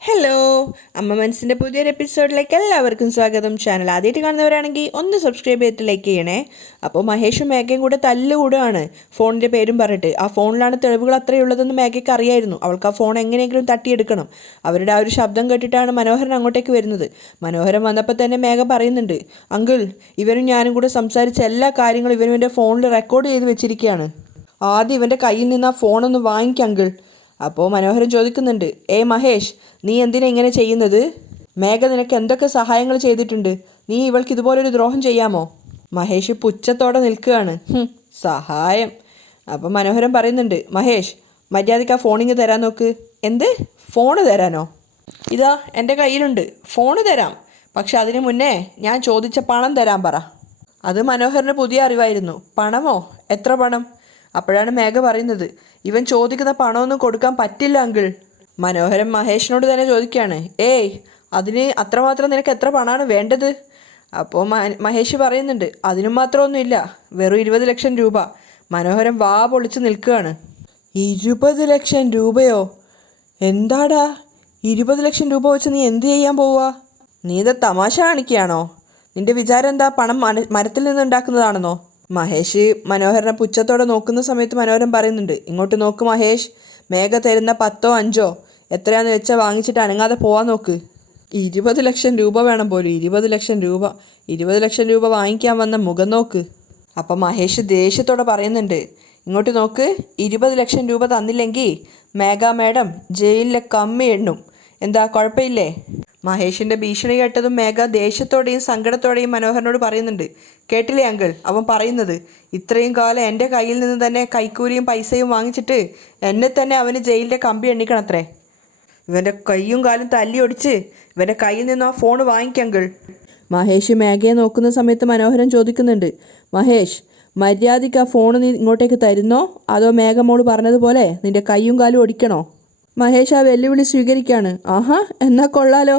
Hello, അമ്മ മനസ്സിൻ്റെ പുതിയൊരു എപ്പിസോഡിലേക്ക് എല്ലാവർക്കും സ്വാഗതം. ചാനൽ ആദ്യമായിട്ട് കാണുന്നവരാണെങ്കിൽ ഒന്ന് സബ്സ്ക്രൈബ് ചെയ്തിട്ട് ലൈക്ക് ചെയ്യണേ. അപ്പോൾ മഹേഷും മേഘയും കൂടെ തല്ലുകൂടുകയാണ് ഫോണിൻ്റെ പേരും പറഞ്ഞിട്ട്. ആ ഫോണിലാണ് തെളിവുകൾ അത്രയുള്ളതെന്ന് മേഘയ്ക്ക് അറിയായിരുന്നു. അവൾക്ക് ആ ഫോൺ എങ്ങനെയെങ്കിലും തട്ടിയെടുക്കണം. അവരുടെ ആ ഒരു ശബ്ദം കേട്ടിട്ടാണ് മനോഹരൻ അങ്ങോട്ടേക്ക് വരുന്നത്. മനോഹരൻ വന്നപ്പോൾ തന്നെ മേഘ പറയുന്നുണ്ട്, അങ്കിൾ, ഇവനും ഞാനും കൂടെ സംസാരിച്ച എല്ലാ കാര്യങ്ങളും ഇവനും എൻ്റെ ഫോണിൽ റെക്കോർഡ് ചെയ്ത് വെച്ചിരിക്കുകയാണ്. ആദ്യം ഇവൻ്റെ കയ്യിൽ നിന്ന് ആ ഫോണൊന്ന് വാങ്ങിക്കുക അങ്കിൾ. അപ്പോൾ മനോഹരൻ ചോദിക്കുന്നുണ്ട്, മഹേഷ്, നീ എന്തിനാ ഇങ്ങനെ ചെയ്യുന്നത്? മേഘ നിനക്ക് എന്തൊക്കെ സഹായങ്ങൾ ചെയ്തിട്ടുണ്ട്? നീ ഇവൾക്ക് ഇതുപോലൊരു ദ്രോഹം ചെയ്യാമോ? മഹേഷ് പുച്ഛത്തോടെ നിൽക്കുകയാണ്. സഹായം. അപ്പം മനോഹരൻ പറയുന്നുണ്ട്, മഹേഷ്, മര്യാദയ്ക്ക് ആ ഫോണിങ് തരാൻ നോക്ക്. എന്ത്? ഫോണ് തരാനോ? ഇതാ എൻ്റെ കയ്യിലുണ്ട്, ഫോണ് തരാം. പക്ഷെ അതിനു മുന്നേ ഞാൻ ചോദിച്ച പണം തരാൻ പറ. അത് മനോഹരന് പുതിയ അറിവായിരുന്നു. പണമോ? എത്ര പണം? അപ്പോഴാണ് മേഘ പറയുന്നത്, ഇവൻ ചോദിക്കുന്ന പണമൊന്നും കൊടുക്കാൻ പറ്റില്ല അങ്കിൾ. മനോഹരൻ മഹേഷിനോട് തന്നെ ചോദിക്കുകയാണ്, അതിന് അത്രമാത്രം നിനക്ക് എത്ര പണമാണ് വേണ്ടത്? അപ്പോൾ മഹേഷ് പറയുന്നുണ്ട്, അതിനും മാത്രമൊന്നുമില്ല, വെറും 20 ലക്ഷം രൂപ. മനോഹരൻ വാ പൊളിച്ച് നിൽക്കുകയാണ്. 20 ലക്ഷം രൂപയോ? എന്താടാ, 20 ലക്ഷം രൂപ വെച്ച് നീ എന്ത് ചെയ്യാൻ പോവുക? നീ ഇത് തമാശ കാണിക്കുകയാണോ? നിന്റെ വിചാരം എന്താ, പണം മരത്തിൽ നിന്ന് ഉണ്ടാക്കുന്നതാണെന്നോ? മഹേഷ് മനോഹരനെ പുച്ഛത്തോടെ നോക്കുന്ന സമയത്ത് മനോഹരൻ പറയുന്നുണ്ട്, ഇങ്ങോട്ട് നോക്ക് മഹേഷ്, മേഘ തരുന്ന 10ഓ 5ഓ എത്രയാണെന്ന് വെച്ചാൽ വാങ്ങിച്ചിട്ട് അനങ്ങാതെ പോവാൻ നോക്ക്. 20 ലക്ഷം രൂപ വേണം പോലും. 20 ലക്ഷം രൂപ 20 ലക്ഷം രൂപ വാങ്ങിക്കാൻ വന്ന മുഖം നോക്ക്. അപ്പം മഹേഷ് ദേഷ്യത്തോടെ പറയുന്നുണ്ട്, ഇങ്ങോട്ട് നോക്ക്, 20 ലക്ഷം രൂപ തന്നില്ലെങ്കിൽ മേഘ മാഡം ജയിലിലെ കമ്മി എണ്ണും. എന്താ, കുഴപ്പമില്ലേ? മഹേഷിൻ്റെ ഭീഷണി കേട്ടതും മേഘ ദേഷ്യത്തോടെയും സങ്കടത്തോടെയും മനോഹരനോട് പറയുന്നുണ്ട്, കേട്ടില്ലേ അങ്കിൾ അവൻ പറയുന്നത്? ഇത്രയും കാലം എൻ്റെ കയ്യിൽ നിന്ന് തന്നെ കൈക്കൂലിയും പൈസയും വാങ്ങിച്ചിട്ട് എന്നെ തന്നെ അവന് ജയിലിൻ്റെ കമ്പി എണ്ണിക്കണത്രേ. ഇവൻ്റെ കൈയും കാലും തല്ലി ഒടിച്ച് ഇവൻ്റെ കയ്യിൽ നിന്ന് ആ ഫോൺ വാങ്ങിക്കങ്കിൾ. മഹേഷ് മേഘയെ നോക്കുന്ന സമയത്ത് മനോഹരൻ ചോദിക്കുന്നുണ്ട്, മഹേഷ്, മര്യാദയ്ക്ക് ആ ഫോൺ നീ ഇങ്ങോട്ടേക്ക് തരുന്നോ, അതോ മേഘമോള് പറഞ്ഞതുപോലെ നിൻ്റെ കൈയും കാലും ഒടിക്കണോ? മഹേഷ് ആ വെല്ലുവിളി സ്വീകരിക്കുകയാണ്. ആഹാ, എന്നാൽ കൊള്ളാലോ,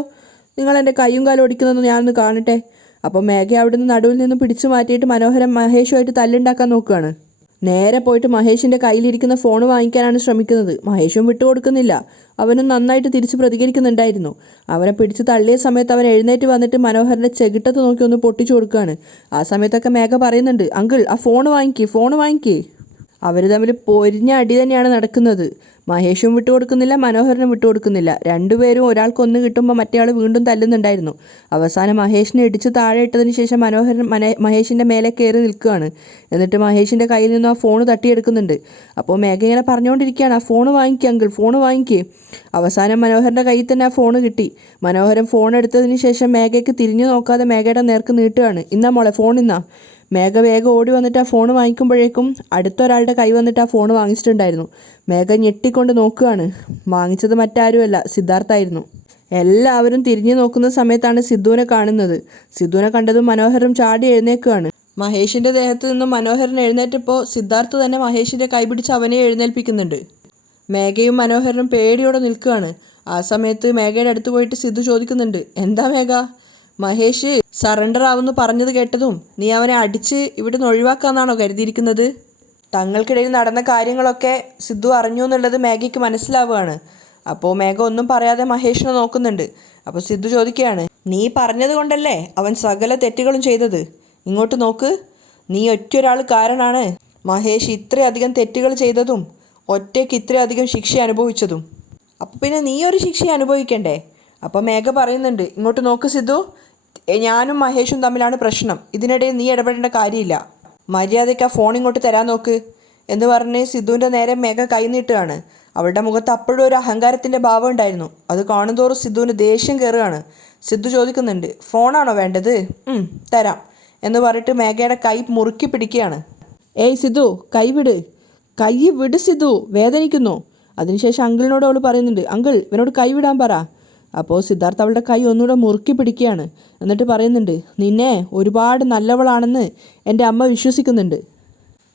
നിങ്ങൾ എൻ്റെ കൈയും കാലും ഒടിക്കുന്നതെന്ന് ഞാനൊന്ന് കാണട്ടെ. അപ്പോൾ മേഘ അവിടുന്ന് നടുവിൽ നിന്ന് പിടിച്ചു മാറ്റിയിട്ട് മനോഹരൻ മഹേഷുമായിട്ട് തല്ലുണ്ടാക്കാൻ നോക്കുകയാണ്. നേരെ പോയിട്ട് മഹേഷിൻ്റെ കയ്യിലിരിക്കുന്ന ഫോൺ വാങ്ങിക്കാനാണ് ശ്രമിക്കുന്നത്. മഹേഷും വിട്ടുകൊടുക്കുന്നില്ല. അവനും നന്നായിട്ട് തിരിച്ച് പ്രതികരിക്കുന്നുണ്ടായിരുന്നു. അവനെ പിടിച്ച് തള്ളിയ സമയത്ത് അവൻ എഴുന്നേറ്റ് വന്നിട്ട് മനോഹരൻ്റെ ചെകിട്ടത്ത് നോക്കി ഒന്ന് പൊട്ടിച്ചു കൊടുക്കുകയാണ്. ആ സമയത്തൊക്കെ മേഘ പറയുന്നുണ്ട്, അങ്കിൾ, ആ ഫോൺ വാങ്ങിക്കേ. അവർ തമ്മിൽ പൊരിഞ്ഞ അടി തന്നെയാണ് നടക്കുന്നത്. മഹേഷും വിട്ടുകൊടുക്കുന്നില്ല, മനോഹരനും വിട്ടുകൊടുക്കുന്നില്ല. രണ്ടുപേരും ഒരാൾക്കൊന്ന് കിട്ടുമ്പോൾ മറ്റേയാൾ വീണ്ടും തല്ലുന്നുണ്ടായിരുന്നു. അവസാനം മഹേഷിനെ ഇടിച്ച് താഴെ ഇട്ടതിന് ശേഷം മനോഹരൻ മഹേഷിൻ്റെ മേലെ കയറി നിൽക്കുകയാണ്. എന്നിട്ട് മഹേഷിൻ്റെ കയ്യിൽ നിന്ന് ആ ഫോൺ തട്ടിയെടുക്കുന്നുണ്ട്. അപ്പോൾ മേഘ ഇങ്ങനെ പറഞ്ഞുകൊണ്ടിരിക്കുകയാണ്, ആ ഫോൺ വാങ്ങിക്കുക അങ്കിൾ, ഫോൺ വാങ്ങിക്കേ. അവസാനം മനോഹരൻ്റെ കയ്യിൽ തന്നെ ആ ഫോൺ കിട്ടി. മനോഹരൻ ഫോൺ എടുത്തതിന് ശേഷം മേഘയ്ക്ക് തിരിഞ്ഞു നോക്കാതെ മേഘയുടെ നേർക്ക് നീട്ടുകയാണ്. ഇന്നാ മോളെ, ഫോൺ ഇന്നാ. മേഘ വേഗം ഓടി വന്നിട്ട് ആ ഫോൺ വാങ്ങിക്കുമ്പോഴേക്കും അടുത്തൊരാളുടെ കൈ വന്നിട്ട് ആ ഫോൺ വാങ്ങിച്ചിട്ടുണ്ടായിരുന്നു. മേഘ ഞെട്ടിക്കൊണ്ട് നോക്കുകയാണ്. വാങ്ങിച്ചത് മറ്റാരുമല്ല, സിദ്ധാർത്ഥായിരുന്നു. എല്ലാവരും തിരിഞ്ഞു നോക്കുന്ന സമയത്താണ് സിദ്ധുവിനെ കാണുന്നത്. സിദ്ധുവിനെ കണ്ടതും മനോഹരൻ ചാടി എഴുന്നേൽക്കുകയാണ്. മഹേഷിൻ്റെ ദേഹത്ത് നിന്നും മനോഹരൻ എഴുന്നേറ്റപ്പോൾ സിദ്ധാർത്ഥ് തന്നെ മഹേഷിൻ്റെ കൈ പിടിച്ച് അവനെ എഴുന്നേൽപ്പിക്കുന്നുണ്ട്. മേഘയും മനോഹരനും പേടിയോടെ നിൽക്കുകയാണ്. ആ സമയത്ത് മേഘയുടെ അടുത്ത് പോയിട്ട് സിദ്ധു ചോദിക്കുന്നുണ്ട്, എന്താ മേഘ, മഹേഷ് സറണ്ടർ ആവുമെന്ന് പറഞ്ഞത് കേട്ടതും നീ അവനെ അടിച്ച് ഇവിടുന്ന് ഒഴിവാക്കാമെന്നാണോ കരുതിയിരിക്കുന്നത്? തങ്ങൾക്കിടയിൽ നടന്ന കാര്യങ്ങളൊക്കെ സിദ്ധു അറിഞ്ഞു എന്നുള്ളത് മേഘയ്ക്ക് മനസ്സിലാവുകയാണ്. അപ്പോൾ മേഘ ഒന്നും പറയാതെ മഹേഷിനെ നോക്കുന്നുണ്ട്. അപ്പോൾ സിദ്ധു ചോദിക്കുകയാണ്, നീ പറഞ്ഞത് കൊണ്ടല്ലേ അവൻ സകല തെറ്റുകളും ചെയ്തത്? ഇങ്ങോട്ട് നോക്ക്, നീ ഒറ്റൊരാൾ കാരണമാണ് മഹേഷ് ഇത്രയധികം തെറ്റുകൾ ചെയ്തതും ഒറ്റയ്ക്ക് ഇത്രയധികം ശിക്ഷ അനുഭവിച്ചതും. അപ്പോൾ പിന്നെ നീ ഒരു ശിക്ഷ അനുഭവിക്കണ്ടേ? അപ്പോൾ മേഘ പറയുന്നുണ്ട്, ഇങ്ങോട്ട് നോക്ക് സിദ്ധു, ഞാനും മഹേഷും തമ്മിലാണ് പ്രശ്നം. ഇതിനിടയിൽ നീ ഇടപെടേണ്ട കാര്യമില്ല. മര്യാദയ്ക്ക് ആ ഫോൺ ഇങ്ങോട്ട് തരാൻ നോക്ക് എന്ന് പറഞ്ഞ് സിദ്ധുവിൻ്റെ നേരെ മേഘ കൈ നീട്ടുകയാണ്. അവളുടെ മുഖത്ത് അപ്പോഴും ഒരു അഹങ്കാരത്തിൻ്റെ ഭാവം ഉണ്ടായിരുന്നു. അത് കാണുന്തോറും സിദ്ധുവിന് ദേഷ്യം കയറുകയാണ്. സിദ്ധു ചോദിക്കുന്നുണ്ട്, ഫോണാണോ വേണ്ടത്? തരാം എന്ന് പറഞ്ഞിട്ട് മേഘയുടെ കൈ മുറുക്കി പിടിക്കുകയാണ്. സിദ്ധു, കൈ വിട് സിദ്ധു, വേദനിക്കുന്നു. അതിനുശേഷം അങ്കിളിനോട് അവൾ പറയുന്നുണ്ട്, അങ്കിൾ, ഇവനോട് കൈ വിടാൻ പറ. അപ്പോൾ സിദ്ധാർത്ഥ അവളുടെ കൈ ഒന്നുകൂടെ മുറുക്കി പിടിക്കുകയാണ്. എന്നിട്ട് പറയുന്നുണ്ട്, നിന്നെ ഒരുപാട് നല്ലവളാണെന്ന് എൻ്റെ അമ്മ വിശ്വസിക്കുന്നുണ്ട്.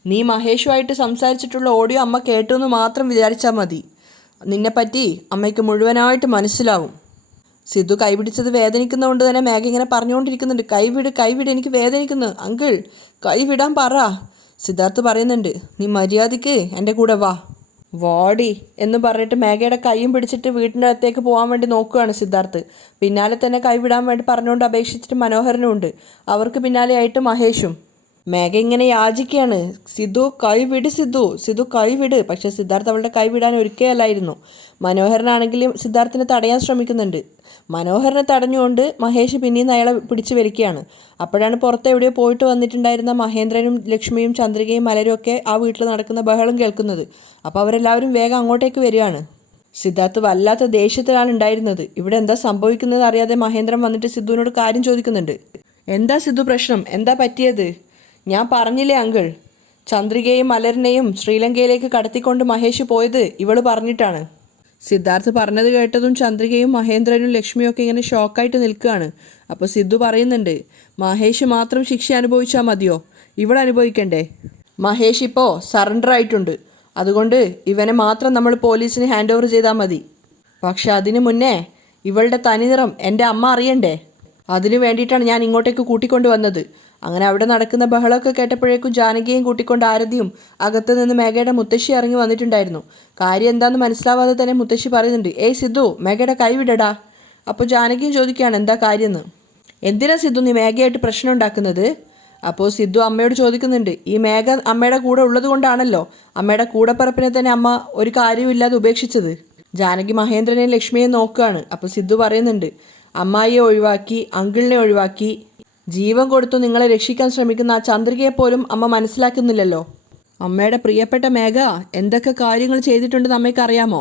നീ മഹേഷുമായിട്ട് സംസാരിച്ചിട്ടുള്ള ഓഡിയോ അമ്മ കേട്ടു എന്ന് മാത്രം വിചാരിച്ചാൽ മതി. നിന്നെപ്പറ്റി അമ്മയ്ക്ക് മുഴുവനായിട്ട് മനസ്സിലാവും. സിദ്ധു കൈപിടിച്ചത് വേദനിക്കുന്നതുകൊണ്ട് തന്നെ മേഘ ഇങ്ങനെ പറഞ്ഞുകൊണ്ടിരിക്കുന്നുണ്ട്, കൈവിട്, എനിക്ക് വേദനിക്കുന്നു അങ്കിൾ, കൈ വിടാൻ പറ. സിദ്ധാർത്ഥ് പറയുന്നുണ്ട്, നീ മര്യാദയ്ക്ക് എൻ്റെ കൂടെ വാ. വാടി എന്ന് പറഞ്ഞിട്ട് മേഘയുടെ കൈയും പിടിച്ചിട്ട് വീട്ടിൻ്റെ അടുത്തേക്ക് പോകാൻ വേണ്ടി നോക്കുകയാണ് സിദ്ധാർത്ഥ്. പിന്നാലെ തന്നെ കൈവിടാൻ വേണ്ടി പറഞ്ഞുകൊണ്ട് അപേക്ഷിച്ചിട്ട് മനോഹരനും ഉണ്ട്. അവർക്ക് പിന്നാലെയായിട്ട് മഹേഷും. മേഘ ഇങ്ങനെ യാചിക്കുകയാണ്, സിദ്ധു കൈവിട്, സിദ്ധു കൈവിട്. പക്ഷെ സിദ്ധാർത്ഥ് അവളുടെ കൈവിടാൻ ഒരുക്കുകയല്ലായിരുന്നു. മനോഹരനാണെങ്കിലും സിദ്ധാർത്ഥിനെ തടയാൻ ശ്രമിക്കുന്നുണ്ട്. മനോഹരനെ തടഞ്ഞുകൊണ്ട് മഹേഷ് പിന്നെയും അയാളെ പിടിച്ചു വലിക്കുകയാണ്. അപ്പോഴാണ് പുറത്ത് എവിടെയോ പോയിട്ട് വന്നിട്ടുണ്ടായിരുന്ന മഹേന്ദ്രനും ലക്ഷ്മിയും ചന്ദ്രികയും മലരും ഒക്കെ ആ വീട്ടിൽ നടക്കുന്ന ബഹളം കേൾക്കുന്നത്. അപ്പോൾ അവരെല്ലാവരും വേഗം അങ്ങോട്ടേക്ക് വരികയാണ്. സിദ്ധാർത്ഥ് വല്ലാത്ത ദേഷ്യത്തിലാണ് ഉണ്ടായിരുന്നത്. ഇവിടെ എന്താ സംഭവിക്കുന്നത് അറിയാതെ മഹേന്ദ്രൻ വന്നിട്ട് സിദ്ധുവിനോട് കാര്യം ചോദിക്കുന്നുണ്ട്. എന്താ സിദ്ധു പ്രശ്നം, എന്താ പറ്റിയത്? ഞാൻ പറഞ്ഞില്ലേ അങ്കിൾ, ചന്ദ്രികയും മലരിനെയും ശ്രീലങ്കയിലേക്ക് കടത്തിക്കൊണ്ട് മഹേഷ് പോയത് ഇവള് പറഞ്ഞിട്ടാണ്. സിദ്ധാർത്ഥ് പറഞ്ഞത് കേട്ടതും ചന്ദ്രികയും മഹേന്ദ്രനും ലക്ഷ്മിയും ഒക്കെ ഇങ്ങനെ ഷോക്കായിട്ട് നിൽക്കുകയാണ്. അപ്പോൾ സിദ്ധു പറയുന്നുണ്ട്, മഹേഷ് മാത്രം ശിക്ഷ അനുഭവിച്ചാൽ മതിയോ, ഇവൾ അനുഭവിക്കണ്ടേ? മഹേഷ് ഇപ്പോൾ സറണ്ടർ ആയിട്ടുണ്ട്, അതുകൊണ്ട് ഇവനെ മാത്രം നമ്മൾ പോലീസിന് ഹാൻഡ് ഓവർ ചെയ്താൽ മതി. പക്ഷെ അതിനു മുന്നേ ഇവളുടെ തനിനിറം എൻ്റെ അമ്മ അറിയണ്ടേ? അതിനു വേണ്ടിയിട്ടാണ് ഞാൻ ഇങ്ങോട്ടേക്ക് കൂട്ടിക്കൊണ്ട് വന്നത്. അങ്ങനെ അവിടെ നടക്കുന്ന ബഹളമൊക്കെ കേട്ടപ്പോഴേക്കും ജാനകിയും കൂട്ടിക്കൊണ്ട് ആരതിയും അകത്ത് നിന്ന് മേഘയുടെ മുത്തശ്ശി ഇറങ്ങി വന്നിട്ടുണ്ടായിരുന്നു. കാര്യം എന്താണെന്ന് മനസ്സിലാവാതെ തന്നെ മുത്തശ്ശി പറയുന്നുണ്ട്, ഏയ് സിദ്ധു, മേഘയുടെ കൈവിടടാ. അപ്പോൾ ജാനകിയും ചോദിക്കുകയാണ് എന്താ കാര്യമെന്ന്. എന്തിനാ സിദ്ധു നീ മേഘയായിട്ട് പ്രശ്നം ഉണ്ടാക്കുന്നത്? അപ്പോൾ സിദ്ധു അമ്മയോട് ചോദിക്കുന്നുണ്ട്, ഈ മേഘ അമ്മയുടെ കൂടെ ഉള്ളത് കൊണ്ടാണല്ലോ അമ്മയുടെ കൂടെപ്പിറപ്പിനെ തന്നെ അമ്മ ഒരു കാര്യമില്ലാതെ ഉപേക്ഷിച്ചത്. ജാനകി മഹേന്ദ്രനെയും ലക്ഷ്മിയെയും നോക്കുകയാണ്. അപ്പോൾ സിദ്ധു പറയുന്നുണ്ട്, അമ്മായിയെ ഒഴിവാക്കി, അങ്കിളിനെ ഒഴിവാക്കി, ജീവൻ കൊടുത്തു നിങ്ങളെ രക്ഷിക്കാൻ ശ്രമിക്കുന്ന ആ ചന്ദ്രികയെപ്പോലും അമ്മ മനസ്സിലാക്കുന്നില്ലല്ലോ. അമ്മയുടെ പ്രിയപ്പെട്ട മേഘ എന്തൊക്കെ കാര്യങ്ങൾ ചെയ്തിട്ടുണ്ടെന്ന് അമ്മയ്ക്ക് അറിയാമോ?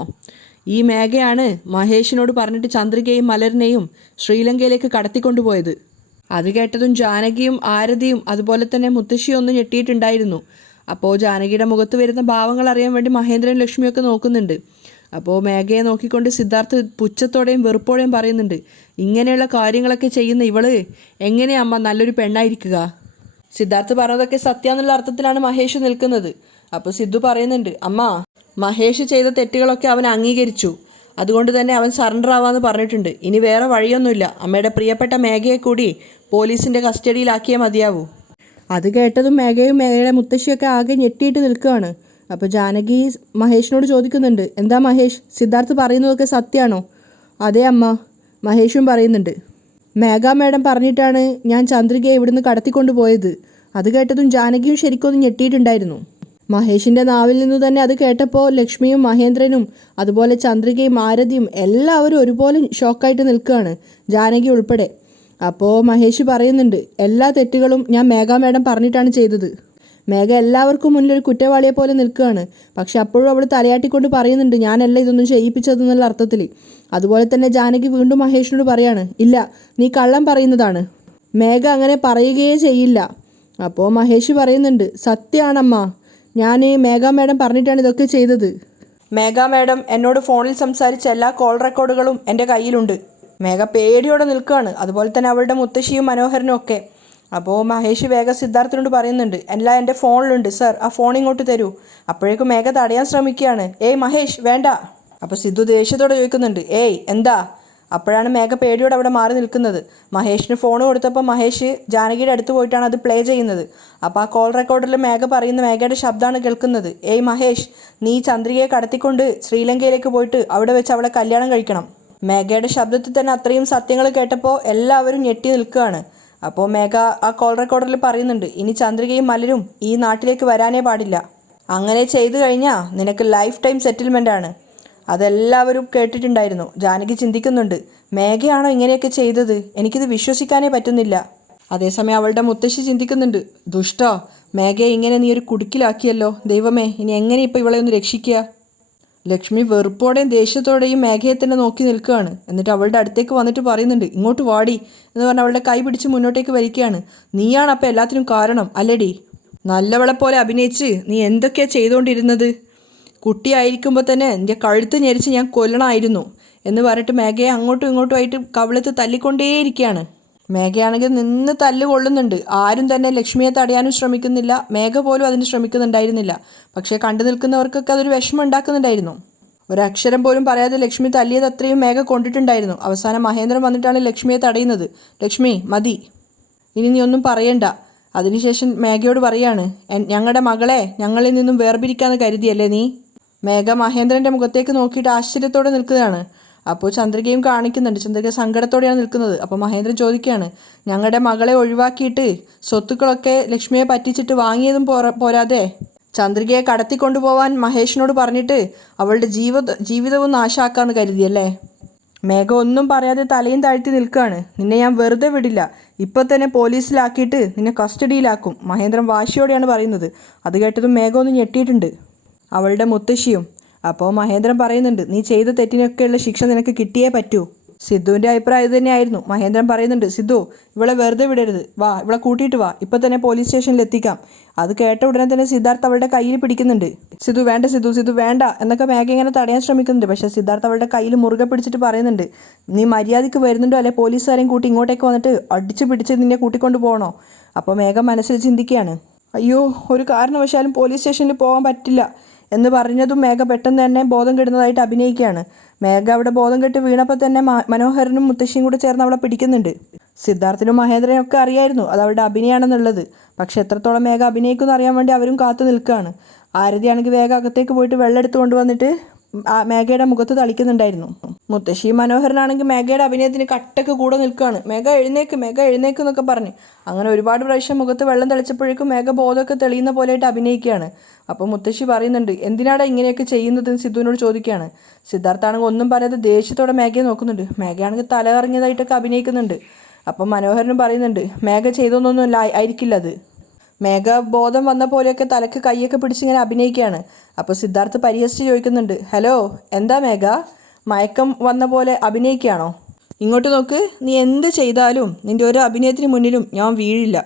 ഈ മേഘയാണ് മഹേഷിനോട് പറഞ്ഞിട്ട് ചന്ദ്രികയും മലരിനെയും ശ്രീലങ്കയിലേക്ക് കടത്തിക്കൊണ്ടുപോയത്. അത് കേട്ടതും ജാനകിയും ആരതിയും അതുപോലെ തന്നെ മുത്തശ്ശിയും ഒന്ന് ഞെട്ടിയിട്ടുണ്ടായിരുന്നു. അപ്പോൾ ജാനകിയുടെ മുഖത്ത് വരുന്ന ഭാവങ്ങൾ അറിയാൻ വേണ്ടി മഹേന്ദ്രൻ ലക്ഷ്മിയൊക്കെ നോക്കുന്നുണ്ട്. അപ്പോൾ മേഘയെ നോക്കിക്കൊണ്ട് സിദ്ധാർത്ഥ് പുച്ഛത്തോടെയും വെറുപ്പോടെയും പറയുന്നുണ്ട്, ഇങ്ങനെയുള്ള കാര്യങ്ങളൊക്കെ ചെയ്യുന്ന ഇവള് എങ്ങനെയാ അമ്മ നല്ലൊരു പെണ്ണായിരിക്കുക? സിദ്ധാർത്ഥ് പറഞ്ഞതൊക്കെ സത്യാന്നുള്ള അർത്ഥത്തിലാണ് മഹേഷ് നിൽക്കുന്നത്. അപ്പോൾ സിദ്ധു പറയുന്നുണ്ട്, അമ്മ മഹേഷ് ചെയ്ത തെറ്റുകളൊക്കെ അവൻ അംഗീകരിച്ചു, അതുകൊണ്ട് തന്നെ അവൻ സറണ്ടർ ആവാന്ന് പറഞ്ഞിട്ടുണ്ട്. ഇനി വേറെ വഴിയൊന്നുമില്ല, അമ്മയുടെ പ്രിയപ്പെട്ട മേഘയെ കൂടി പോലീസിൻ്റെ കസ്റ്റഡിയിലാക്കിയേ മതിയാവൂ. അത് കേട്ടതും മേഘയും മേഘയുടെ മുത്തശ്ശിയൊക്കെ ആകെ ഞെട്ടിയിട്ട് നിൽക്കുകയാണ്. അപ്പോൾ ജാനകി മഹേഷിനോട് ചോദിക്കുന്നുണ്ട്, എന്താ മഹേഷ്, സിദ്ധാർത്ഥ് പറയുന്നതൊക്കെ സത്യമാണോ? അതെ അമ്മ, മഹേഷും പറയുന്നുണ്ട്. മേഘ മേഡം പറഞ്ഞിട്ടാണ് ഞാൻ ചന്ദ്രികയെ ഇവിടുന്ന് കടത്തിക്കൊണ്ടു പോയത്. അത് കേട്ടതും ജാനകിയും ശരിക്കൊന്ന് ഞെട്ടിയിട്ടുണ്ടായിരുന്നു. മഹേഷിൻ്റെ നാവിൽ നിന്ന് തന്നെ അത് കേട്ടപ്പോൾ ലക്ഷ്മിയും മഹേന്ദ്രനും അതുപോലെ ചന്ദ്രികയും ആരതിയും എല്ലാവരും ഒരുപോലെ ഷോക്കായിട്ട് നിൽക്കുകയാണ്, ജാനകി ഉൾപ്പെടെ. അപ്പോൾ മഹേഷ് പറയുന്നുണ്ട്, എല്ലാ തെറ്റുകളും ഞാൻ മേഘ മേഡം പറഞ്ഞിട്ടാണ് ചെയ്തത്. മേഘ എല്ലാവർക്കും മുന്നിൽ ഒരു കുറ്റവാളിയെ പോലെ നിൽക്കുകയാണ്. പക്ഷെ അപ്പോഴും അവൾ തലയാട്ടിക്കൊണ്ട് പറയുന്നുണ്ട്, ഞാനല്ല ഇതൊന്നും ചെയ്യിപ്പിച്ചതെന്നുള്ള അർത്ഥത്തിൽ. അതുപോലെ തന്നെ ജാനകി വീണ്ടും മഹേഷിനോട് പറയാണ്, ഇല്ല, നീ കള്ളം പറയുന്നതാണ്, മേഘ അങ്ങനെ പറയുകയേ ചെയ്യില്ല. അപ്പോൾ മഹേഷ് പറയുന്നുണ്ട്, സത്യമാണമ്മ, ഞാൻ മേഘ മേഡം പറഞ്ഞിട്ടാണ് ഇതൊക്കെ ചെയ്തത്. മേഘ മേഡം എന്നോട് ഫോണിൽ സംസാരിച്ച എല്ലാ കോൾ റെക്കോർഡുകളും എൻ്റെ കയ്യിലുണ്ട്. മേഘ പേടിയോടെ നിൽക്കുകയാണ്, അതുപോലെ തന്നെ അവളുടെ മുത്തശ്ശിയും മനോഹരനും ഒക്കെ. അപ്പോൾ മഹേഷ് വേഗം സിദ്ധാർത്ഥിനോട് പറയുന്നുണ്ട്, എല്ലാം എൻ്റെ ഫോണിലുണ്ട് സർ, ആ ഫോൺ ഇങ്ങോട്ട് തരൂ. അപ്പോഴേക്കും മേഘ തടയാൻ ശ്രമിക്കുകയാണ്, ഏയ് മഹേഷ് വേണ്ട. അപ്പോൾ സിദ്ധു ദേഷ്യത്തോടെ ചോദിക്കുന്നുണ്ട്, ഏയ് എന്താ? അപ്പോഴാണ് മേഘ പേടിയോടെ അവിടെ മാറി നിൽക്കുന്നത്. മഹേഷിന് ഫോൺ കൊടുത്തപ്പോൾ മഹേഷ് ജാനകിയുടെ അടുത്ത് പോയിട്ടാണ് അത് പ്ലേ ചെയ്യുന്നത്. അപ്പോൾ ആ കോൾ റെക്കോർഡിൽ മേഘ പറയുന്ന മേഘയുടെ ശബ്ദമാണ് കേൾക്കുന്നത്, ഏയ് മഹേഷ്, നീ ചന്ദ്രികയെ കടത്തിക്കൊണ്ട് ശ്രീലങ്കയിലേക്ക് പോയിട്ട് അവിടെ വെച്ച് അവളെ കല്യാണം കഴിക്കണം. മേഘയുടെ ശബ്ദത്തിൽ തന്നെ അത്രയും സത്യങ്ങൾ കേട്ടപ്പോൾ എല്ലാവരും ഞെട്ടി നിൽക്കുകയാണ്. അപ്പോൾ മേഘ ആ കോൾ റെക്കോർഡറിൽ പറയുന്നുണ്ട്, ഇനി ചന്ദ്രികയും മലരും ഈ നാട്ടിലേക്ക് വരാനേ പാടില്ല. അങ്ങനെ ചെയ്തു കഴിഞ്ഞാൽ നിനക്ക് ലൈഫ് ടൈം സെറ്റിൽമെൻ്റ് ആണ്. അതെല്ലാവരും കേട്ടിട്ടുണ്ടായിരുന്നു. ജാനകി ചിന്തിക്കുന്നുണ്ട്, മേഘയാണോ ഇങ്ങനെയൊക്കെ ചെയ്തത്? എനിക്കിത് വിശ്വസിക്കാനേ പറ്റുന്നില്ല. അതേസമയം അവളുടെ മുത്തശ്ശി ചിന്തിക്കുന്നുണ്ട്, ദുഷ്ടോ, മേഘയെ ഇങ്ങനെ നീ ഒരു കുടുക്കിലാക്കിയല്ലോ, ദൈവമേ, ഇനി എങ്ങനെ ഇപ്പോൾ ഇവളെ ഒന്ന് രക്ഷിക്കുക? ലക്ഷ്മി വെറുപ്പോടെയും ദേഷ്യത്തോടെയും മേഘയെ തന്നെ നോക്കി നിൽക്കുകയാണ്. എന്നിട്ട് അവളുടെ അടുത്തേക്ക് വന്നിട്ട് പറയുന്നുണ്ട്, ഇങ്ങോട്ട് വാടി എന്ന് പറഞ്ഞ് അവളുടെ കൈ പിടിച്ച് മുന്നോട്ടേക്ക് വലിക്കുകയാണ്. നീയാണ് അപ്പോൾ എല്ലാത്തിനും കാരണം അല്ലടി? നല്ലവളെ പോലെ അഭിനയിച്ച് നീ എന്തൊക്കെയാണ് ചെയ്തുകൊണ്ടിരുന്നത്? കുട്ടിയായിരിക്കുമ്പോൾ തന്നെ എൻ്റെ കഴുത്ത് ഞെരിച്ച് ഞാൻ കൊല്ലണമായിരുന്നു എന്ന് പറഞ്ഞിട്ട് മേഘയെ അങ്ങോട്ടും ഇങ്ങോട്ടുമായിട്ട് കവിളത്ത് തല്ലിക്കൊണ്ടേയിരിക്കുകയാണ്. മേഘയാണെങ്കിൽ നിന്ന് തല്ല് കൊള്ളുന്നുണ്ട്. ആരും തന്നെ ലക്ഷ്മിയെ തടയാനും ശ്രമിക്കുന്നില്ല, മേഘ പോലും അതിന് ശ്രമിക്കുന്നുണ്ടായിരുന്നില്ല. പക്ഷേ കണ്ടു നിൽക്കുന്നവർക്കൊക്കെ അതൊരു വിഷമം ഉണ്ടാക്കുന്നുണ്ടായിരുന്നു. ഒരക്ഷരം പോലും പറയാതെ ലക്ഷ്മി തല്ലിയത് അത്രയും മേഘ കൊണ്ടിട്ടുണ്ടായിരുന്നു. അവസാനം മഹേന്ദ്രൻ വന്നിട്ടാണ് ലക്ഷ്മിയെ തടയുന്നത്. ലക്ഷ്മി മതി, ഇനി നീ ഒന്നും പറയണ്ട. അതിനുശേഷം മേഘയോട് പറയാണ്, ഞങ്ങളുടെ മകളെ ഞങ്ങളിൽ നിന്നും വേർപിരിക്കാമെന്ന് കരുതിയല്ലേ നീ? മേഘ മഹേന്ദ്രൻ്റെ മുഖത്തേക്ക് നോക്കിയിട്ട് ആശ്ചര്യത്തോടെ നിൽക്കുകയാണ്. അപ്പോൾ ചന്ദ്രികയും കാണിക്കുന്നുണ്ട്. ചന്ദ്രിക സങ്കടത്തോടെയാണ് നിൽക്കുന്നത്. അപ്പോൾ മഹേന്ദ്രൻ ചോദിക്കുകയാണ്, ഞങ്ങളുടെ മകളെ ഒഴിവാക്കിയിട്ട് സ്വത്തുക്കളൊക്കെ ലക്ഷ്മിയെ പറ്റിച്ചിട്ട് വാങ്ങിയതും പോരാതെ ചന്ദ്രികയെ കടത്തിക്കൊണ്ടുപോകാൻ മഹേഷിനോട് പറഞ്ഞിട്ട് അവളുടെ ജീവിതവും നാശാക്കാന്ന് കരുതിയല്ലേ? മേഘ ഒന്നും പറയാതെ തലയും താഴ്ത്തി നിൽക്കുകയാണ്. നിന്നെ ഞാൻ വെറുതെ വിടില്ല, ഇപ്പം തന്നെ പോലീസിലാക്കിയിട്ട് നിന്നെ കസ്റ്റഡിയിലാക്കും, മഹേന്ദ്രൻ വാശിയോടെയാണ് പറയുന്നത്. അത് കേട്ടതും മേഘ ഒന്ന് ഞെട്ടിയിട്ടുണ്ട്. അവളുടെ മുത്തശ്ശിയും. അപ്പോൾ മഹേന്ദ്രൻ പറയുന്നുണ്ട്, നീ ചെയ്ത തെറ്റിനൊക്കെയുള്ള ശിക്ഷ നിനക്ക് കിട്ടിയേ പറ്റൂ. സിദ്ധുവിൻ്റെ അഭിപ്രായം ഇത് തന്നെയായിരുന്നു. മഹേന്ദ്രൻ പറയുന്നുണ്ട്, സിദ്ധു ഇവളെ വെറുതെ വിടരുത്, വാ ഇവളെ കൂട്ടിയിട്ട് വാ, ഇപ്പം തന്നെ പോലീസ് സ്റ്റേഷനിൽ എത്തിക്കാം. അത് കേട്ട ഉടനെ തന്നെ സിദ്ധാർത്ഥ് അവളുടെ കയ്യിൽ പിടിക്കുന്നുണ്ട്. സിദ്ധു വേണ്ട, സിദ്ധു വേണ്ട എന്നൊക്കെ മേഘ ഇങ്ങനെ തടയാൻ ശ്രമിക്കുന്നുണ്ട്. പക്ഷേ സിദ്ധാർത്ഥ് അവളുടെ കയ്യിൽ മുറുകെ പിടിച്ചിട്ട് പറയുന്നുണ്ട്, നീ മര്യാദയ്ക്ക് വരുന്നുണ്ടോ അല്ലെ പോലീസുകാരെയും കൂട്ടി ഇങ്ങോട്ടേക്ക് വന്നിട്ട് അടിച്ചു പിടിച്ച് നിന്നെ കൂട്ടിക്കൊണ്ട് പോകണോ? അപ്പോൾ മേഘ മനസ്സിൽ ചിന്തിക്കുകയാണ്, അയ്യോ ഒരു കാരണവശാലും പോലീസ് സ്റ്റേഷനിൽ പോകാൻ പറ്റില്ല എന്ന് പറഞ്ഞതും മേഘ പെട്ടെന്ന് തന്നെ ബോധം കെടുന്നതായിട്ട് അഭിനയിക്കുകയാണ്. മേഘ അവിടെ ബോധം കെട്ട് വീണപ്പോൾ തന്നെ മനോഹരനും മുത്തശ്ശിയും കൂടെ ചേർന്ന് അവളെ പിടിക്കുന്നുണ്ട്. സിദ്ധാർത്ഥിനും മഹേന്ദ്രനും ഒക്കെ അറിയായിരുന്നു അത് അവളുടെ അഭിനയമാണെന്നുള്ളത്. പക്ഷെ എത്രത്തോളം മേഘ അഭിനയിക്കുമെന്ന് അറിയാൻ വേണ്ടി അവരും കാത്തു നിൽക്കുകയാണ്. ആരതിയാണെങ്കിൽ വേഗം അകത്തേക്ക് പോയിട്ട് വെള്ളം എടുത്ത് കൊണ്ടുവന്നിട്ട് മേഘയുടെ മുഖത്ത് തളിക്കുന്നുണ്ടായിരുന്നു. മുത്തശ്ശി മനോഹരനാണെങ്കിൽ മേഘയുടെ അഭിനയത്തിന് കട്ടക്ക് കൂടെ നിൽക്കുകയാണ്. മേഘ എഴുന്നേക്ക് എന്നൊക്കെ പറഞ്ഞ് അങ്ങനെ ഒരുപാട് പ്രാവശ്യം മുഖത്ത് വെള്ളം തെളിച്ചപ്പോഴേക്കും മേഘ ബോധമൊക്കെ തെളിയുന്ന പോലെയായിട്ട് അഭിനയിക്കുകയാണ്. അപ്പോൾ മുത്തശ്ശി പറയുന്നുണ്ട്, എന്തിനാണ് ഇങ്ങനെയൊക്കെ ചെയ്യുന്നതെന്ന് സിദ്ധുവിനോട് ചോദിക്കുകയാണ്. സിദ്ധാർത്ഥാണെങ്കിൽ ഒന്നും പറയാതെ ദേഷ്യത്തോടെ മേഘയെ നോക്കുന്നുണ്ട്. മേഘയാണെങ്കിൽ തല കറങ്ങിയതായിട്ടൊക്കെ അഭിനയിക്കുന്നുണ്ട്. അപ്പം മനോഹരനും പറയുന്നുണ്ട്, മേഘ ചെയ്തൊന്നൊന്നും ആയിരിക്കില്ല അത്. മേഘ ബോധം വന്ന പോലെയൊക്കെ തലക്ക് കൈയൊക്കെ പിടിച്ചിങ്ങനെ അഭിനയിക്കുകയാണ്. അപ്പോൾ സിദ്ധാർത്ഥ് പരിഹസിച്ച് ചോദിക്കുന്നുണ്ട്, ഹലോ എന്താ മേഘ മയക്കം വന്ന പോലെ അഭിനയിക്കുകയാണോ? ഇങ്ങോട്ട് നോക്ക്, നീ എന്ത് ചെയ്താലും നിൻ്റെ ഒരു അഭിനയത്തിന് മുന്നിലും ഞാൻ വീഴില്ല,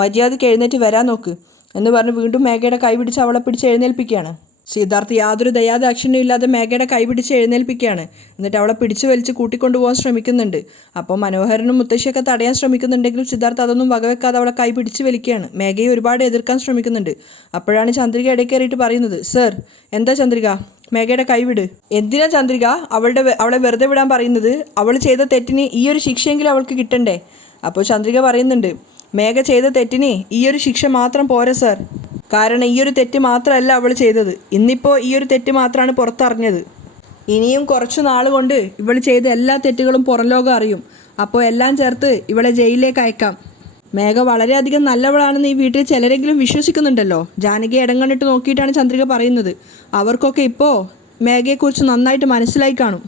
മര്യാദയ്ക്ക് എഴുന്നേറ്റ് വരാൻ നോക്ക് എന്ന് പറഞ്ഞ് വീണ്ടും മേഘയുടെ കൈ പിടിച്ച് അവളെ പിടിച്ച് എഴുന്നേൽപ്പിക്കുകയാണ്. സിദ്ധാർത്ഥ് യാതൊരു ദയാദാക്ഷിണ്യം ഇല്ലാതെ മേഘയുടെ കൈ പിടിച്ച് എഴുന്നേൽപ്പിക്കുകയാണ്. എന്നിട്ട് അവളെ പിടിച്ചു വലിച്ച് കൂട്ടിക്കൊണ്ടുപോകാൻ ശ്രമിക്കുന്നുണ്ട്. അപ്പോൾ മനോഹരനും മുത്തശ്ശിയൊക്കെ തടയാൻ ശ്രമിക്കുന്നുണ്ടെങ്കിലും സിദ്ധാർത്ഥ് അതൊന്നും വകവെക്കാതെ അവളെ കൈ പിടിച്ച് വലിക്കുകയാണ്. മേഘയെ ഒരുപാട് എതിർക്കാൻ ശ്രമിക്കുന്നുണ്ട്. അപ്പോഴാണ് ചന്ദ്രിക ഇടയ്ക്ക് കയറിയിട്ട് പറയുന്നത്, സർ എന്താ ചന്ദ്രിക, മേഘയുടെ കൈവിട്. എന്തിനാ ചന്ദ്രിക അവളെ വെറുതെ വിടാൻ പറയുന്നത്? അവൾ ചെയ്ത തെറ്റിന് ഈ ഒരു ശിക്ഷയെങ്കിലും അവൾക്ക് കിട്ടണ്ടേ? അപ്പോൾ ചന്ദ്രിക പറയുന്നുണ്ട്, മേഘ ചെയ്ത തെറ്റിന് ഈ ഒരു ശിക്ഷ മാത്രം പോരാ സർ. കാരണം ഈ ഒരു തെറ്റ് മാത്രമല്ല അവൾ ചെയ്തത്, ഇന്നിപ്പോൾ ഈ ഒരു തെറ്റ് മാത്രമാണ് പുറത്തറിഞ്ഞത്. ഇനിയും കുറച്ചു നാൾ കൊണ്ട് ഇവൾ ചെയ്ത എല്ലാ തെറ്റുകളും പുറം ലോകം അറിയും. അപ്പോൾ എല്ലാം ചേർത്ത് ഇവളെ ജയിലിലേക്ക് അയക്കാം. മേഘ വളരെയധികം നല്ലവളാണെന്ന് ഈ വീട്ടിൽ ചിലരെങ്കിലും വിശ്വസിക്കുന്നുണ്ടല്ലോ. ജാനകി ഇടം കണ്ടിട്ട് നോക്കിയിട്ടാണ് ചന്ദ്രിക പറയുന്നത്. അവർക്കൊക്കെ ഇപ്പോൾ മേഘയെക്കുറിച്ച് നന്നായിട്ട് മനസ്സിലായി കാണും.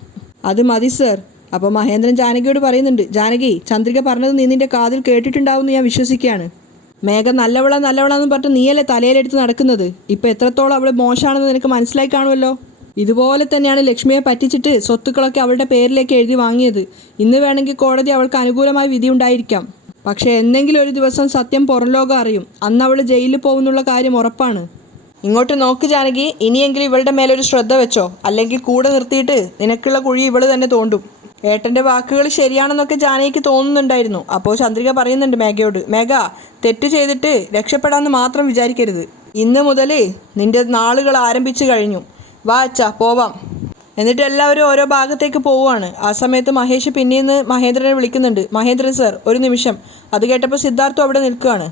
അത് മതി സർ. അപ്പോൾ മഹേന്ദ്രൻ ജാനകിയോട് പറയുന്നുണ്ട്, ജാനകി ചന്ദ്രിക പറഞ്ഞത് നീ നിൻ്റെ കാതിൽ കേട്ടിട്ടുണ്ടാവുമെന്ന് ഞാൻ വിശ്വസിക്കുകയാണ്. മേഘ നല്ലവളാന്ന് പറഞ്ഞിട്ട് നീയല്ലേ തലയിലെടുത്ത് നടക്കുന്നത്. ഇപ്പം എത്രത്തോളം അവൾ മോശമാണെന്ന് നിനക്ക് മനസ്സിലായി കാണുമല്ലോ. ഇതുപോലെ തന്നെയാണ് ലക്ഷ്മിയെ പറ്റിച്ചിട്ട് സ്വത്തുക്കളൊക്കെ അവളുടെ പേരിലേക്ക് എഴുതി വാങ്ങിയത്. ഇന്ന് വേണമെങ്കിൽ കോടതി അവൾക്ക് അനുകൂലമായ വിധി ഉണ്ടായിരിക്കാം. പക്ഷേ എന്തെങ്കിലും ഒരു ദിവസം സത്യം പുറം ലോകം അറിയും. അന്ന് അവൾ ജയിലിൽ പോകുന്നുള്ള കാര്യം ഉറപ്പാണ്. ഇങ്ങോട്ട് നോക്ക് ജാനകി, ഇനിയെങ്കിലും ഇവളുടെ മേലൊരു ശ്രദ്ധ വെച്ചോ, അല്ലെങ്കിൽ കൂടെ നിർത്തിയിട്ട് നിനക്കുള്ള കുഴി ഇവൾ തന്നെ തോണ്ടും. ഏട്ടൻ്റെ വാക്കുകൾ ശരിയാണെന്നൊക്കെ ജാനകിക്ക് തോന്നുന്നുണ്ടായിരുന്നു. അപ്പോൾ ചന്ദ്രിക പറയുന്നുണ്ട് മേഘയോട്, മേഘ തെറ്റ് ചെയ്തിട്ട് രക്ഷപ്പെടാമെന്ന് മാത്രം വിചാരിക്കരുത്. ഇന്ന് മുതൽ നിൻ്റെ നാളുകൾ ആരംഭിച്ചു കഴിഞ്ഞു. വാ അച്ഛാ പോവാം. എന്നിട്ട് എല്ലാവരും ഓരോ ഭാഗത്തേക്ക് പോവുകയാണ്. ആ സമയത്ത് മഹേഷ് പിന്നീന്ന് മഹേന്ദ്രനെ വിളിക്കുന്നുണ്ട്. മഹേന്ദ്രൻ സർ ഒരു നിമിഷം. അത് കേട്ടപ്പോൾ സിദ്ധാർത്ഥും അവിടെ നിൽക്കുകയാണ്.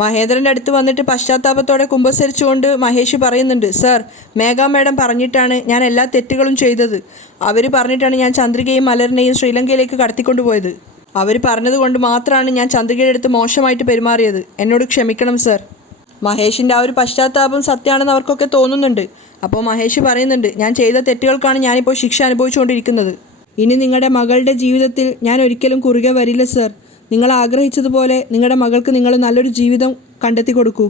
മഹേന്ദ്രൻ്റെ അടുത്ത് വന്നിട്ട് പശ്ചാത്താപത്തോടെ കുമ്പസരിച്ചുകൊണ്ട് മഹേഷ് പറയുന്നുണ്ട്, സർ മേഘ മാഡം പറഞ്ഞിട്ടാണ് ഞാൻ എല്ലാ തെറ്റുകളും ചെയ്തത്. അവർ പറഞ്ഞിട്ടാണ് ഞാൻ ചന്ദ്രികയും മലറിനെയും ശ്രീലങ്കയിലേക്ക് കടത്തിക്കൊണ്ടുപോയത്. അവർ പറഞ്ഞതുകൊണ്ട് മാത്രമാണ് ഞാൻ ചന്ദ്രികയുടെ അടുത്ത് മോശമായിട്ട് പെരുമാറിയത്. എന്നോട് ക്ഷമിക്കണം സർ. മഹേഷിൻ്റെ ആ ഒരു പശ്ചാത്താപം സത്യമാണെന്ന് അവർക്കൊക്കെ തോന്നുന്നുണ്ട്. അപ്പോൾ മഹേഷ് പറയുന്നുണ്ട്, ഞാൻ ചെയ്ത തെറ്റുകൾക്കാണ് ഞാനിപ്പോൾ ശിക്ഷ അനുഭവിച്ചുകൊണ്ടിരിക്കുന്നത്. ഇനി നിങ്ങളുടെ മകളുടെ ജീവിതത്തിൽ ഞാൻ ഒരിക്കലും കുറുകെ വരില്ല സർ. നിങ്ങൾ ആഗ്രഹിച്ചതുപോലെ നിങ്ങളുടെ മകൾക്ക് നിങ്ങൾ നല്ലൊരു ജീവിതം കണ്ടെത്തി കൊടുക്കൂ.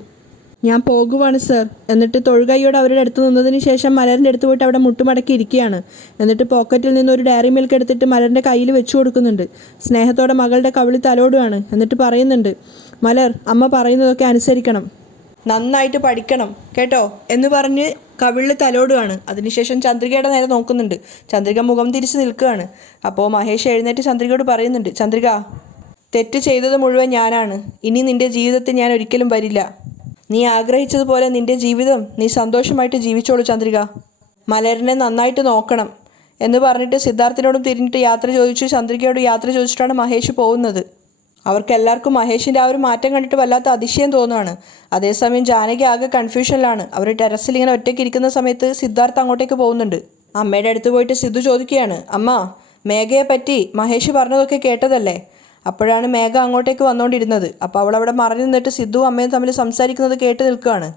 ഞാൻ പോകുവാണ് സർ. എന്നിട്ട് തൊഴുകൈയോട് അവരുടെ അടുത്ത് നിന്നതിന് ശേഷം മലറിൻ്റെ അടുത്ത് പോയിട്ട് അവിടെ മുട്ടുമടക്കി ഇരിക്കുകയാണ്. എന്നിട്ട് പോക്കറ്റിൽ നിന്ന് ഒരു ഡയറി മിൽക്ക് എടുത്തിട്ട് മലറിൻ്റെ കയ്യിൽ വെച്ചു കൊടുക്കുന്നുണ്ട്. സ്നേഹത്തോടെ മകളുടെ കവിളിൽ തലോടുകയാണ്. എന്നിട്ട് പറയുന്നുണ്ട്, മലർ അമ്മ പറയുന്നതൊക്കെ അനുസരിക്കണം, നന്നായിട്ട് പഠിക്കണം കേട്ടോ എന്ന് പറഞ്ഞ് കവിളിൽ തലോടുകയാണ്. അതിനുശേഷം ചന്ദ്രികയുടെ നേരെ നോക്കുന്നുണ്ട്. ചന്ദ്രിക മുഖം തിരിച്ച് നിൽക്കുകയാണ്. അപ്പോൾ മഹേഷ് എഴുന്നേറ്റ് ചന്ദ്രികയോട് പറയുന്നുണ്ട്, ചന്ദ്രിക തെറ്റ് ചെയ്തത് മുഴുവൻ ഞാനാണ്. ഇനി നിൻ്റെ ജീവിതത്തിൽ ഞാൻ ഒരിക്കലും വരില്ല. നീ ആഗ്രഹിച്ചതുപോലെ നിൻ്റെ ജീവിതം നീ സന്തോഷമായിട്ട് ജീവിച്ചോളൂ ചന്ദ്രിക. മലരിനെ നന്നായിട്ട് നോക്കണം എന്ന് പറഞ്ഞിട്ട് സിദ്ധാർത്ഥിനോടും തിരിഞ്ഞിട്ട് യാത്ര ചോദിച്ചു ചന്ദ്രികയോട് യാത്ര ചോദിച്ചിട്ടാണ് മഹേഷ് പോകുന്നത്. അവർക്കെല്ലാവർക്കും മഹേഷിൻ്റെ ആ ഒരു മാറ്റം കണ്ടിട്ട് വല്ലാത്ത അതിശയം തോന്നുകയാണ്. അതേസമയം ജാനകി ആകെ കൺഫ്യൂഷനിലാണ്. അവർ ടെറസിൽ ഇങ്ങനെ ഒറ്റയ്ക്ക് ഇരിക്കുന്ന സമയത്ത് സിദ്ധാർത്ഥ് അങ്ങോട്ടേക്ക് പോകുന്നുണ്ട്. അമ്മയുടെ അടുത്ത് പോയിട്ട് സിദ്ധു ചോദിക്കുകയാണ്, അമ്മ മേഘയെ പറ്റി മഹേഷ് പറഞ്ഞതൊക്കെ കേട്ടതല്ലേ? അപ്പോഴാണ് മേഘ അങ്ങോട്ടേക്ക് വന്നുകൊണ്ടിരുന്നത്. അപ്പോൾ അവളവിടെ മറഞ്ഞു നിന്നിട്ട് സിദ്ധുവും അമ്മയും തമ്മിൽ സംസാരിക്കുന്നത് കേട്ട് നിൽക്കുകയാണ്.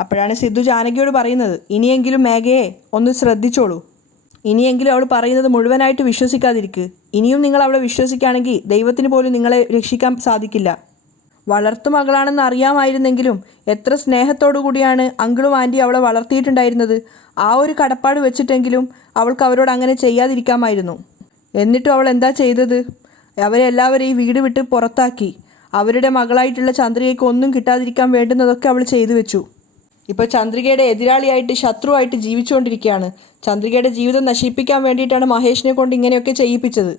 അപ്പോഴാണ് സിദ്ധു ജാനകിയോട് പറയുന്നത്, ഇനിയെങ്കിലും മേഘയെ ഒന്ന് ശ്രദ്ധിച്ചോളൂ. ഇനിയെങ്കിലും അവൾ പറയുന്നത് മുഴുവനായിട്ട് വിശ്വസിക്കാതിരിക്കുക. ഇനിയും നിങ്ങൾ അവളെ വിശ്വസിക്കുകയാണെങ്കിൽ ദൈവത്തിന് പോലും നിങ്ങളെ രക്ഷിക്കാൻ സാധിക്കില്ല. വളർത്തുമകളാണെന്ന് അറിയാമായിരുന്നെങ്കിലും എത്ര സ്നേഹത്തോടു കൂടിയാണ് അങ്കിളും ആൻറ്റി അവളെ വളർത്തിയിട്ടുണ്ടായിരുന്നത്. ആ ഒരു കടപ്പാട് വെച്ചിട്ടെങ്കിലും അവൾക്ക് അവരോട് അങ്ങനെ ചെയ്യാതിരിക്കാമായിരുന്നു. എന്നിട്ടും അവൾ എന്താ ചെയ്തത്? അവരെല്ലാവരെയും ഈ വീട് വിട്ട് പുറത്താക്കി. അവരുടെ മകളായിട്ടുള്ള ചന്ദ്രികയ്ക്ക് ഒന്നും കിട്ടാതിരിക്കാൻ വേണ്ടുന്നതൊക്കെ അവൾ ചെയ്തു വെച്ചു. ഇപ്പോൾ ചന്ദ്രികയുടെ എതിരാളിയായിട്ട് ശത്രുവായിട്ട് ജീവിച്ചുകൊണ്ടിരിക്കുകയാണ്. ചന്ദ്രികയുടെ ജീവിതം നശിപ്പിക്കാൻ വേണ്ടിയിട്ടാണ് മഹേഷിനെ കൊണ്ട് ഇങ്ങനെയൊക്കെ ചെയ്യിപ്പിച്ചത്.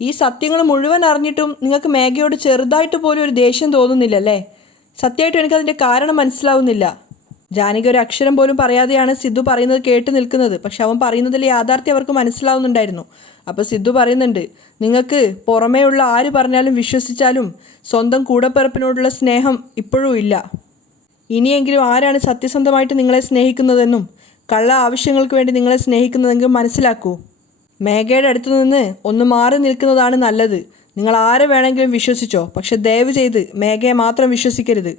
ഈ സത്യങ്ങൾ മുഴുവൻ അറിഞ്ഞിട്ടും നിങ്ങൾക്ക് മേഘയോട് ചെറുതായിട്ട് പോലും ഒരു ദേഷ്യം തോന്നുന്നില്ലല്ലേ? സത്യമായിട്ടും എനിക്കതിൻ്റെ കാരണം മനസ്സിലാവുന്നില്ല. ജാനകി ഒരു അക്ഷരം പോലും പറയാതെയാണ് സിദ്ധു പറയുന്നത് കേട്ട് നിൽക്കുന്നത്. പക്ഷെ അവൻ പറയുന്നതിൽ യാഥാർത്ഥ്യം അവർക്ക് മനസ്സിലാവുന്നുണ്ടായിരുന്നു. അപ്പോൾ സിദ്ധു പറയുന്നുണ്ട്, നിങ്ങൾക്ക് പുറമേയുള്ള ആര് പറഞ്ഞാലും വിശ്വസിച്ചാലും സ്വന്തം കൂടപ്പിറപ്പിനോടുള്ള സ്നേഹം ഇപ്പോഴും ഇല്ല. ഇനിയെങ്കിലും ആരാണ് സത്യസന്ധമായിട്ട് നിങ്ങളെ സ്നേഹിക്കുന്നതെന്നും കള്ള ആവശ്യങ്ങൾക്ക് വേണ്ടി നിങ്ങളെ സ്നേഹിക്കുന്നതെങ്കിലും മനസ്സിലാക്കൂ. മേഘയുടെ അടുത്തു നിന്ന് ഒന്ന് മാറി നിൽക്കുന്നതാണ് നല്ലത്. നിങ്ങൾ ആരെ വേണമെങ്കിലും വിശ്വസിച്ചോ, പക്ഷെ ദയവ് ചെയ്ത് മേഘയെ മാത്രം വിശ്വസിക്കരുത്.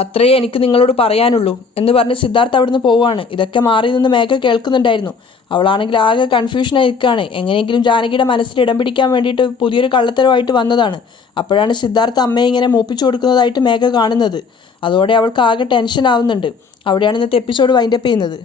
അത്രയേ എനിക്ക് നിങ്ങളോട് പറയാനുള്ളൂ എന്ന് പറഞ്ഞ് സിദ്ധാർത്ഥ് അവിടുന്ന് പോവുകയാണ്. ഇതൊക്കെ മാറി നിന്ന് മേഘ കേൾക്കുന്നുണ്ടായിരുന്നു. അവളാണെങ്കിൽ ആകെ കൺഫ്യൂഷനായി നിൽക്കുകയാണ്. എങ്ങനെയെങ്കിലും ജാനകിയുടെ മനസ്സിൽ ഇടം പിടിക്കാൻ വേണ്ടിയിട്ട് പുതിയൊരു കള്ളത്തരമായിട്ട് വന്നതാണ്. അപ്പോഴാണ് സിദ്ധാർത്ഥ് അമ്മയെ ഇങ്ങനെ മൂപ്പിച്ചു കൊടുക്കുന്നതായിട്ട് മേഘ കാണുന്നത്. അതോടെ അവൾക്ക് ആകെ ടെൻഷൻ ആവുന്നുണ്ട്. അവിടെയാണ് ഇന്നത്തെ എപ്പിസോഡ് വൈൻഡപ്പ് ചെയ്യുന്നത്.